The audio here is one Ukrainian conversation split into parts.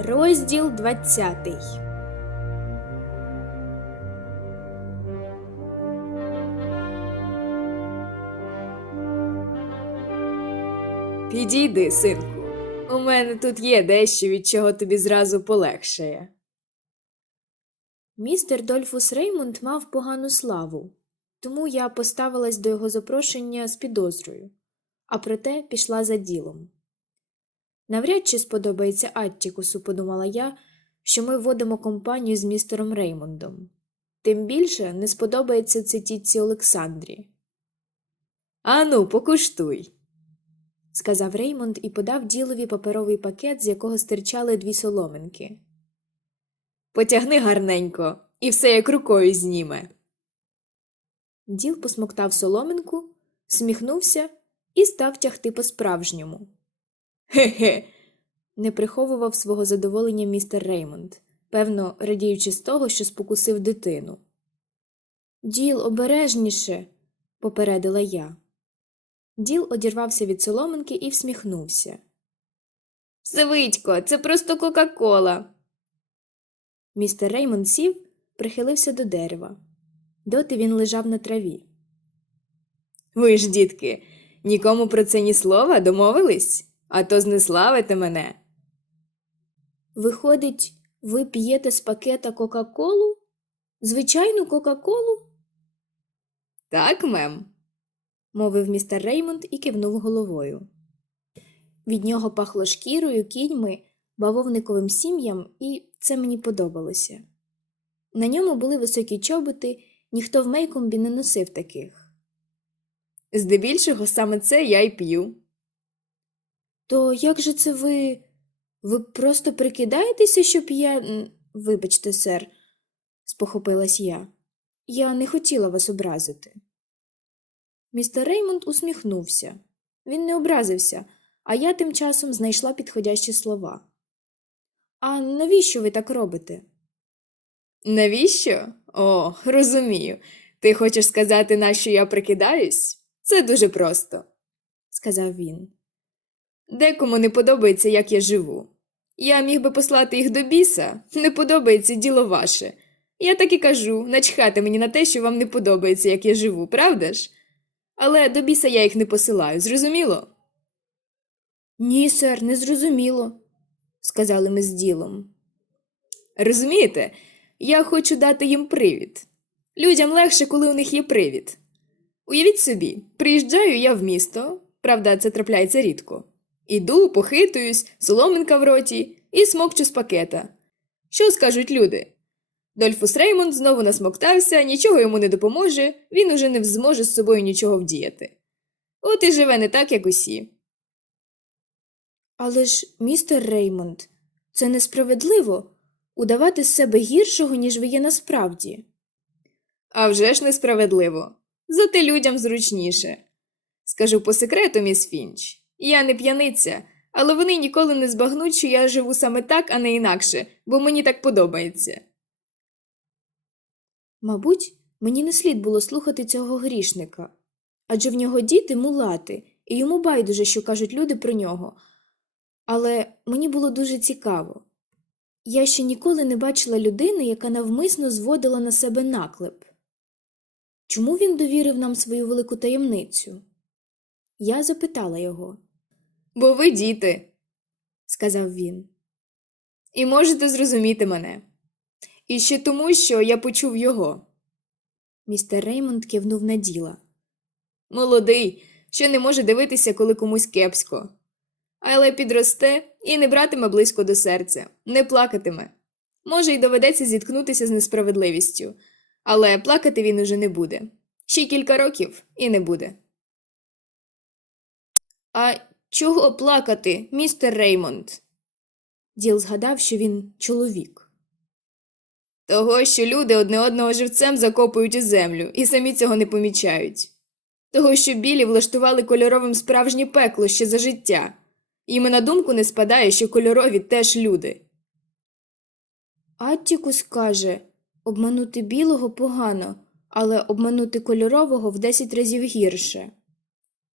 Розділ 20 Підійди, синку. У мене тут є дещо, від чого тобі зразу полегшає. Містер Дольфус Реймонд мав погану славу, тому я поставилась до його запрошення з підозрою, а проте пішла за ділом. Навряд чи сподобається Аттікусу, подумала я, що ми вводимо компанію з містером Реймондом. Тим більше не сподобається це тітці Олександрі, Ану, покуштуй. сказав Реймонд і подав ділові паперовий пакет, з якого стирчали дві соломинки. Потягни гарненько, і все як рукою зніме. Діл посмоктав соломинку, сміхнувся і став тягти по-справжньому. Хе-хе. Не приховував свого задоволення містер Реймонд, певно, радіючи з того, що спокусив дитину. Діл обережніше, попередила я. Діл одірвався від соломинки і всміхнувся. Свитько, це просто Кока-Кола. Містер Реймонд сів, прихилився до дерева. Доти він лежав на траві. Ви ж, дітки, нікому про це ні слова домовились, а то знеславите мене. Виходить, ви п'єте з пакета Кока-Колу? Звичайну Кока-Колу? Так, мем? мовив містер Реймонд і кивнув головою. Від нього пахло шкірою, кіньми, бавовниковим сім'ям, і це мені подобалося. На ньому були високі чоботи, ніхто в Мейкомбі не носив таких. Здебільшого саме це я й п'ю. То як же це ви. Ви просто прикидаєтеся, щоб я. Вибачте, сер, спохопилась я. Я не хотіла вас образити. Містер Реймонд усміхнувся. Він не образився, а я тим часом знайшла підходящі слова. А навіщо ви так робите? Навіщо? О, розумію. Ти хочеш сказати, на що я прикидаюсь? Це дуже просто. сказав він. Декому не подобається, як я живу. Я міг би послати їх до біса, не подобається діло ваше. Я так і кажу, начхати мені на те, що вам не подобається, як я живу, правда ж? Але до біса я їх не посилаю, зрозуміло? Ні, сер, не зрозуміло, сказали ми з ділом. Розумієте, я хочу дати їм привід. Людям легше, коли у них є привід. Уявіть собі, приїжджаю я в місто, правда, це трапляється рідко. Іду, похитуюсь, соломинка в роті і смокчу з пакета. Що скажуть люди? Дольфус Реймонд знову насмоктався, нічого йому не допоможе, він уже не зможе з собою нічого вдіяти. От і живе не так, як усі. Але ж, містер Реймонд, це несправедливо удавати з себе гіршого, ніж ви є насправді. А вже ж несправедливо. Зате людям зручніше. Скажу по секрету, міс Фінч, я не п'яниця, але вони ніколи не збагнуть, що я живу саме так, а не інакше, бо мені так подобається. Мабуть, мені не слід було слухати цього грішника, адже в нього діти мулати, і йому байдуже, що кажуть люди про нього. Але мені було дуже цікаво. Я ще ніколи не бачила людини, яка навмисно зводила на себе наклеп. Чому він довірив нам свою велику таємницю? Я запитала його, Бо ви діти, сказав він. і можете зрозуміти мене. І ще тому, що я почув його. Містер Реймонд кивнув на діла. Молодий, що не може дивитися, коли комусь кепсько. Але підросте і не братиме близько до серця, не плакатиме. Може, й доведеться зіткнутися з несправедливістю, але плакати він уже не буде. Ще кілька років і не буде. А чого плакати, містер Реймонд? Діл згадав, що він чоловік. Того, що люди одне одного живцем закопують у землю і самі цього не помічають. Того, що білі влаштували кольоровим справжнє пекло ще за життя. Їм на думку не спадає, що кольорові теж люди. Аттікус каже обманути білого погано, але обманути кольорового в десять разів гірше.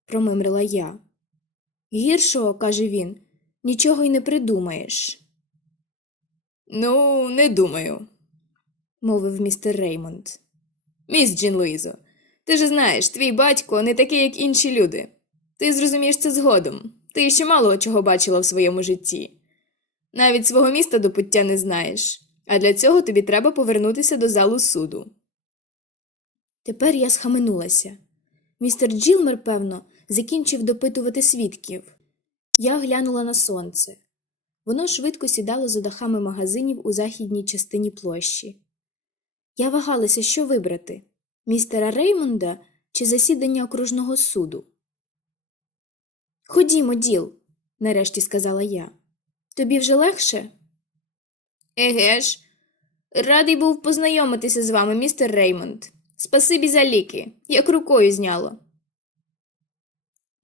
Промимрила я. Гіршого, каже він, нічого й не придумаєш. Ну, не думаю, мовив містер Реймонд. Міс Джін Луїзо, ти ж знаєш, твій батько не такий, як інші люди. Ти зрозумієш це згодом. Ти ще мало чого бачила в своєму житті. Навіть свого міста до пуття не знаєш, а для цього тобі треба повернутися до залу суду. Тепер я схаменулася. Містер Джилмер, певно, закінчив допитувати свідків. Я глянула на сонце. Воно швидко сідало за дахами магазинів у західній частині площі. Я вагалася, що вибрати містера Реймонда чи засідання окружного суду. Ходімо, діл, нарешті сказала я. Тобі вже легше? Еге ж, радий був познайомитися з вами, містер Реймонд. Спасибі за ліки, як рукою зняло.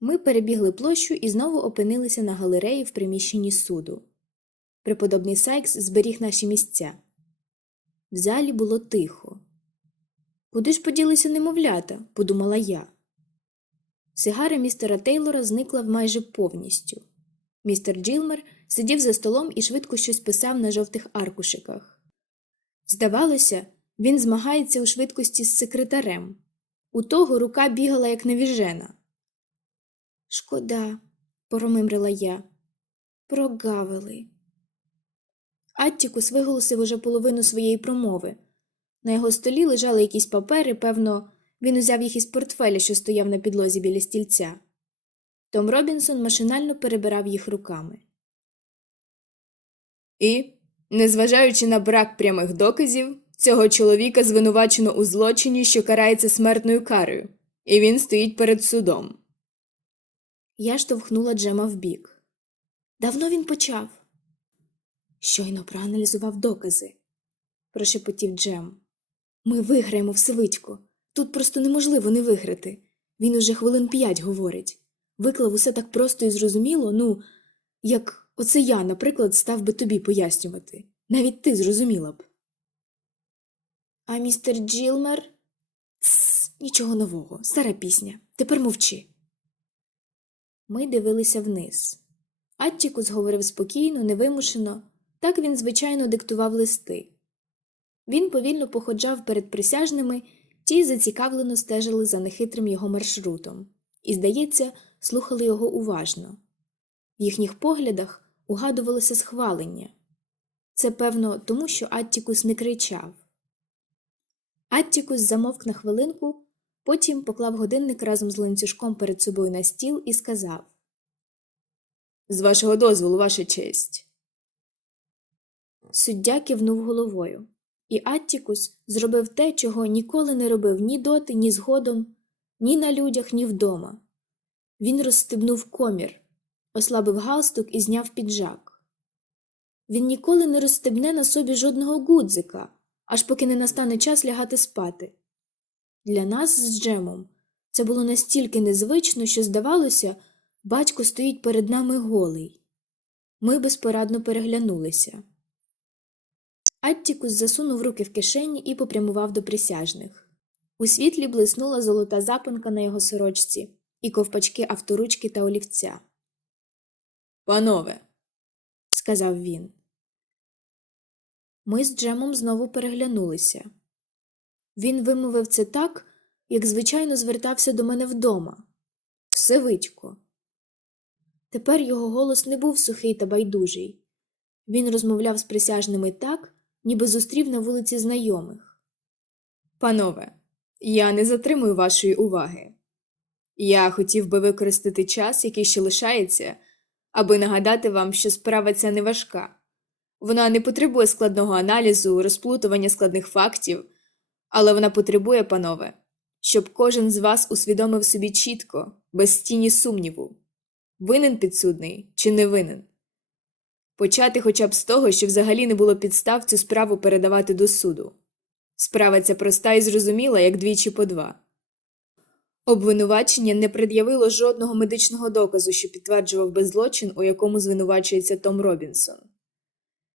Ми перебігли площу і знову опинилися на галереї в приміщенні суду. Преподобний Сайкс зберіг наші місця. В залі було тихо. Куди ж поділися немовлята? подумала я. Сигара містера Тейлора зникла майже повністю. Містер Джилмер сидів за столом і швидко щось писав на жовтих аркушиках. Здавалося, він змагається у швидкості з секретарем. У того рука бігала, як невіжена. Шкода, поромимрила я. Прогавили. Аттікус виголосив уже половину своєї промови. На його столі лежали якісь папери, певно, він узяв їх із портфеля, що стояв на підлозі біля стільця. Том Робінсон машинально перебирав їх руками. І, незважаючи на брак прямих доказів, цього чоловіка звинувачено у злочині, що карається смертною карою, і він стоїть перед судом. Я штовхнула Джема вбік. Давно він почав. Щойно проаналізував докази, прошепотів Джем. Ми виграємо всевидько. Тут просто неможливо не виграти. Він уже хвилин п'ять говорить. Виклав усе так просто і зрозуміло, ну, як оце я, наприклад, став би тобі пояснювати. Навіть ти зрозуміла б. А містер Джилмер? Тсс, нічого нового, стара пісня. Тепер мовчи. Ми дивилися вниз. Аттікус говорив спокійно, невимушено, так він, звичайно, диктував листи. Він повільно походжав перед присяжними, ті зацікавлено стежили за нехитрим його маршрутом і, здається, слухали його уважно. В їхніх поглядах угадувалося схвалення. Це, певно, тому що Аттікус не кричав. Аттікус замовк на хвилинку, потім поклав годинник разом з ланцюжком перед собою на стіл і сказав З вашого дозволу, ваша честь. Суддя кивнув головою, і Аттікус зробив те, чого ніколи не робив ні доти, ні згодом, ні на людях, ні вдома. Він розстебнув комір, ослабив галстук і зняв піджак. Він ніколи не розстебне на собі жодного гудзика, аж поки не настане час лягати спати. Для нас з Джемом це було настільки незвично, що, здавалося, батько стоїть перед нами голий. Ми безпорадно переглянулися. Аттікус засунув руки в кишені і попрямував до присяжних. У світлі блиснула золота запонка на його сорочці і ковпачки авторучки та олівця. Панове, сказав він. Ми з Джемом знову переглянулися. Він вимовив це так, як звичайно звертався до мене вдома. Всевидько. Тепер його голос не був сухий та байдужий. Він розмовляв з присяжними так, ніби зустрів на вулиці знайомих. панове, я не затримую вашої уваги. Я хотів би використати час, який ще лишається, аби нагадати вам, що справа ця не важка. Вона не потребує складного аналізу, розплутування складних фактів, але вона потребує, панове, щоб кожен з вас усвідомив собі чітко, без тіні сумніву, винен підсудний чи не винен. Почати хоча б з того, що взагалі не було підстав цю справу передавати до суду. Справа ця проста і зрозуміла, як двічі по два. Обвинувачення не пред'явило жодного медичного доказу, що підтверджував би злочин, у якому звинувачується Том Робінсон.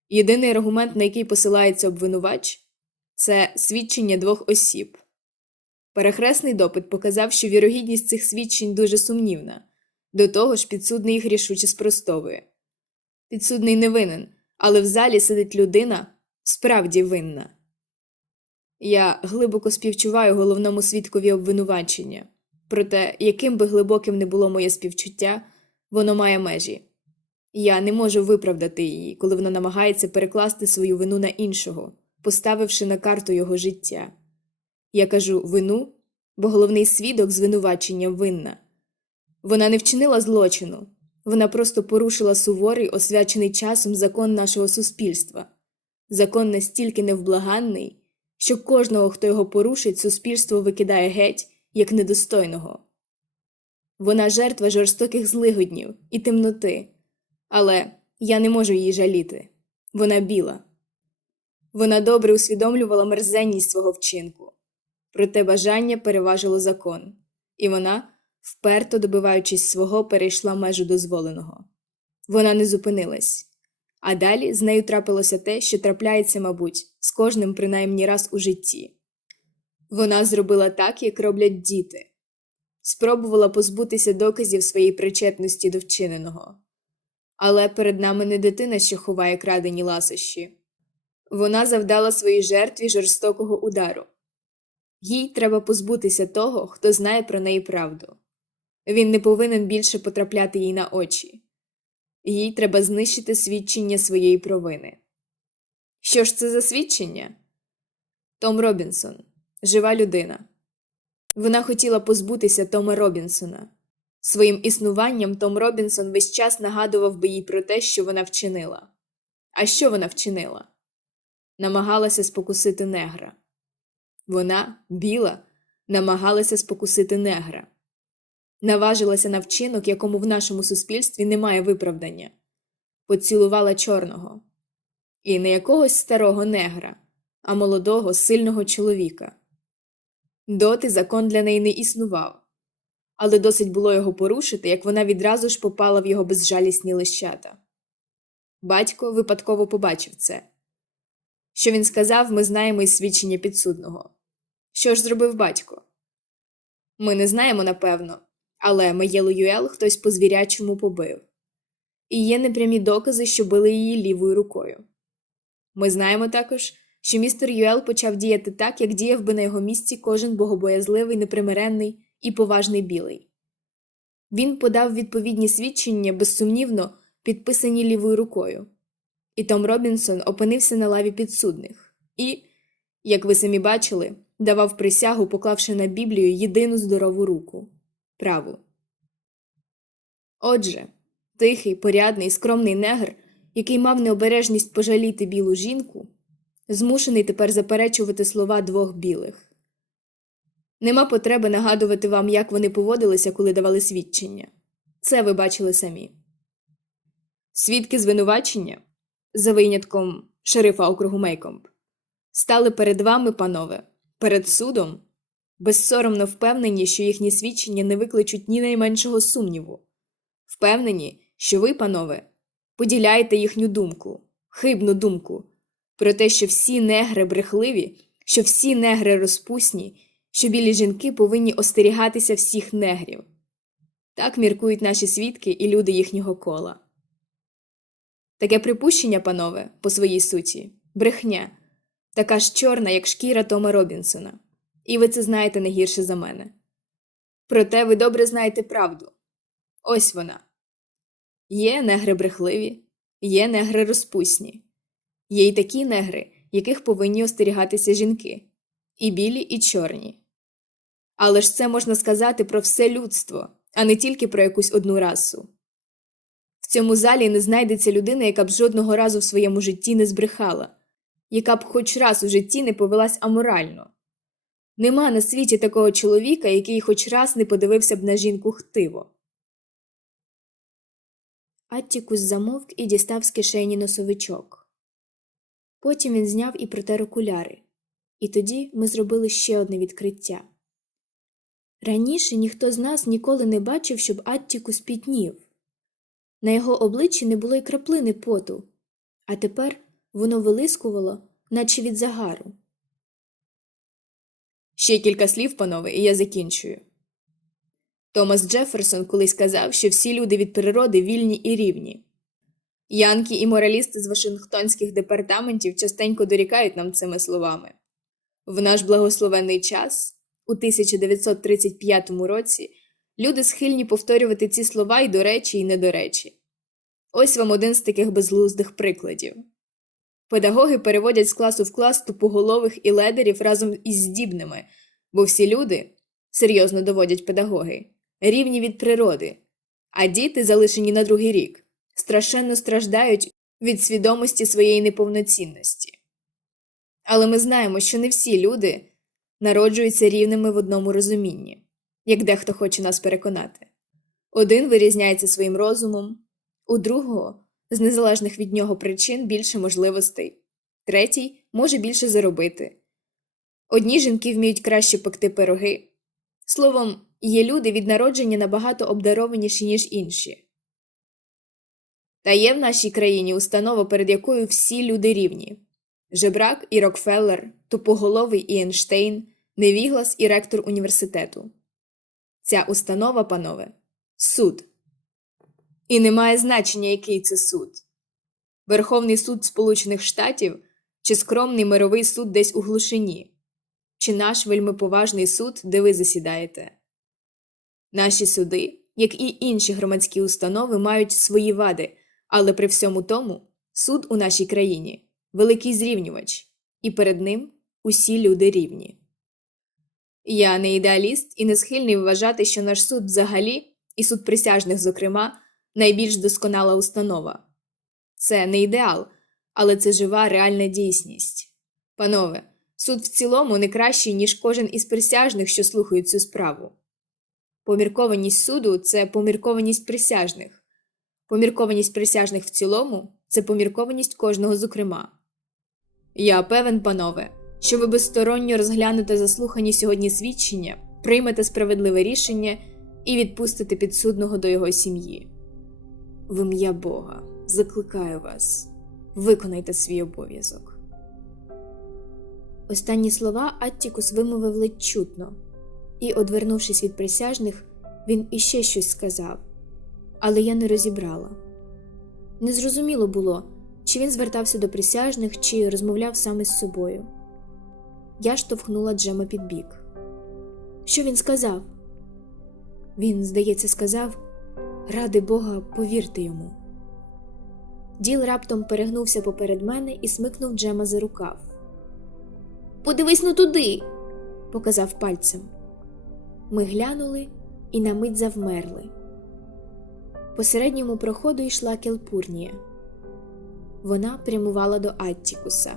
Єдиний аргумент, на який посилається обвинувач, це свідчення двох осіб. Перехресний допит показав, що вірогідність цих свідчень дуже сумнівна, до того ж підсудний їх рішуче спростовує. Підсудний не винен, але в залі сидить людина справді винна. Я глибоко співчуваю головному свідкові обвинувачення, проте, яким би глибоким не було моє співчуття, воно має межі. Я не можу виправдати її, коли вона намагається перекласти свою вину на іншого, поставивши на карту його життя. Я кажу вину, бо головний свідок звинувачення винна. Вона не вчинила злочину, вона просто порушила суворий, освячений часом закон нашого суспільства. Закон настільки невблаганний, що кожного, хто його порушить, суспільство викидає геть як недостойного. Вона жертва жорстоких злигоднів і темноти, але я не можу її жаліти. Вона біла. Вона добре усвідомлювала мерзенність свого вчинку, проте бажання переважило закон, і вона, вперто добиваючись свого, перейшла межу дозволеного. Вона не зупинилась. А далі з нею трапилося те, що трапляється, мабуть, з кожним принаймні раз у житті. Вона зробила так, як роблять діти, спробувала позбутися доказів своєї причетності до вчиненого. Але перед нами не дитина, що ховає крадені ласощі. Вона завдала своїй жертві жорстокого удару. Їй треба позбутися того, хто знає про неї правду. Він не повинен більше потрапляти їй на очі. Їй треба знищити свідчення своєї провини. Що ж це за свідчення? Том Робінсон, жива людина. Вона хотіла позбутися Тома Робінсона. Своїм існуванням Том Робінсон весь час нагадував би їй про те, що вона вчинила. А що вона вчинила? Намагалася спокусити негра. Вона, біла, намагалася спокусити негра. Наважилася на вчинок, якому в нашому суспільстві немає виправдання. Поцілувала чорного. І не якогось старого негра, а молодого, сильного чоловіка. Доти закон для неї не існував, але досить було його порушити, як вона відразу ж попала в його безжалісні лищата. Батько випадково побачив це. Що він сказав, ми знаємо із свідчення підсудного. Що ж зробив батько? Ми не знаємо напевно, але Маєлу Юел хтось по звірячому побив. І є непрямі докази, що били її лівою рукою. Ми знаємо також, що містер Юел почав діяти так, як діяв би на його місці кожен богобоязливий, непримиренний і поважний білий. Він подав відповідні свідчення, безсумнівно, підписані лівою рукою. І Том Робінсон опинився на лаві підсудних і, як ви самі бачили, давав присягу, поклавши на Біблію єдину здорову руку праву. Отже, тихий, порядний, скромний негр, який мав необережність пожаліти білу жінку, змушений тепер заперечувати слова двох білих. Нема потреби нагадувати вам, як вони поводилися, коли давали свідчення. Це ви бачили самі. Свідки звинувачення, за винятком шерифа округу Мейкомб, стали перед вами, панове, перед судом, безсоромно впевнені, що їхні свідчення не викличуть ні найменшого сумніву, впевнені, що ви, панове, поділяєте їхню думку, хибну думку, про те, що всі негри брехливі, що всі негри розпусні, що білі жінки повинні остерігатися всіх негрів. Так міркують наші свідки і люди їхнього кола. Таке припущення, панове, по своїй суті, брехня, така ж чорна, як шкіра Тома Робінсона, і ви це знаєте не гірше за мене. Проте ви добре знаєте правду ось вона. Є негри брехливі, є негри розпусні, є й такі негри, яких повинні остерігатися жінки, і білі, і чорні. Але ж це можна сказати про все людство, а не тільки про якусь одну расу. Цьому залі не знайдеться людина, яка б жодного разу в своєму житті не збрехала, яка б хоч раз у житті не повелась аморально. Нема на світі такого чоловіка, який хоч раз не подивився б на жінку хтиво. Аттікус замовк і дістав з кишені носовичок. Потім він зняв і протер окуляри, і тоді ми зробили ще одне відкриття. Раніше ніхто з нас ніколи не бачив, щоб Аттікус пітнів. На його обличчі не було й краплини поту, а тепер воно вилискувало, наче від загару. Ще кілька слів, панове, і я закінчую. Томас Джеферсон колись казав, що всі люди від природи вільні і рівні. Янки і моралісти з Вашингтонських департаментів частенько дорікають нам цими словами. В наш благословенний час, у 1935 році, люди схильні повторювати ці слова й до речі, і не до речі. Ось вам один з таких безглуздих прикладів. Педагоги переводять з класу в клас тупоголових і ледерів разом із здібними, бо всі люди, серйозно доводять педагоги, рівні від природи, а діти, залишені на другий рік, страшенно страждають від свідомості своєї неповноцінності. Але ми знаємо, що не всі люди народжуються рівними в одному розумінні, як дехто хоче нас переконати. Один вирізняється своїм розумом, у другого з незалежних від нього причин більше можливостей, третій може більше заробити. Одні жінки вміють краще пекти пироги. Словом, є люди від народження набагато обдарованіші, ніж інші. Та є в нашій країні установа, перед якою всі люди рівні жебрак і Рокфеллер, тупоголовий і Ейнштейн, невіглас і ректор університету. Ця установа, панове, суд. І не має значення, який це суд Верховний суд Сполучених Штатів чи скромний мировий суд десь у глушині, чи наш вельми поважний суд, де ви засідаєте. Наші суди, як і інші громадські установи, мають свої вади, але при всьому тому суд у нашій країні великий зрівнювач, і перед ним усі люди рівні. Я не ідеаліст і не схильний вважати, що наш суд взагалі, і суд присяжних, зокрема, найбільш досконала установа. Це не ідеал, але це жива реальна дійсність. Панове, суд в цілому не кращий, ніж кожен із присяжних, що слухають цю справу. Поміркованість суду це поміркованість присяжних. Поміркованість присяжних в цілому це поміркованість кожного зокрема. Я певен, панове, що ви безсторонньо розглянете заслухані сьогодні свідчення, приймете справедливе рішення і відпустите підсудного до його сім'ї. В ім'я Бога закликаю вас, виконайте свій обов'язок. Останні слова Аттікус вимовив ледь чутно, і, одвернувшись від присяжних, він іще щось сказав, але я не розібрала. Незрозуміло було, чи він звертався до присяжних, чи розмовляв саме з собою. Я штовхнула Джема під бік. Що він сказав? Він, здається, сказав Ради Бога, повірте йому. Діл раптом перегнувся поперед мене і смикнув Джема за рукав. Подивись ну туди, показав пальцем. Ми глянули і на мить завмерли. По середньому проходу йшла Келпурнія. Вона прямувала до Аттікуса.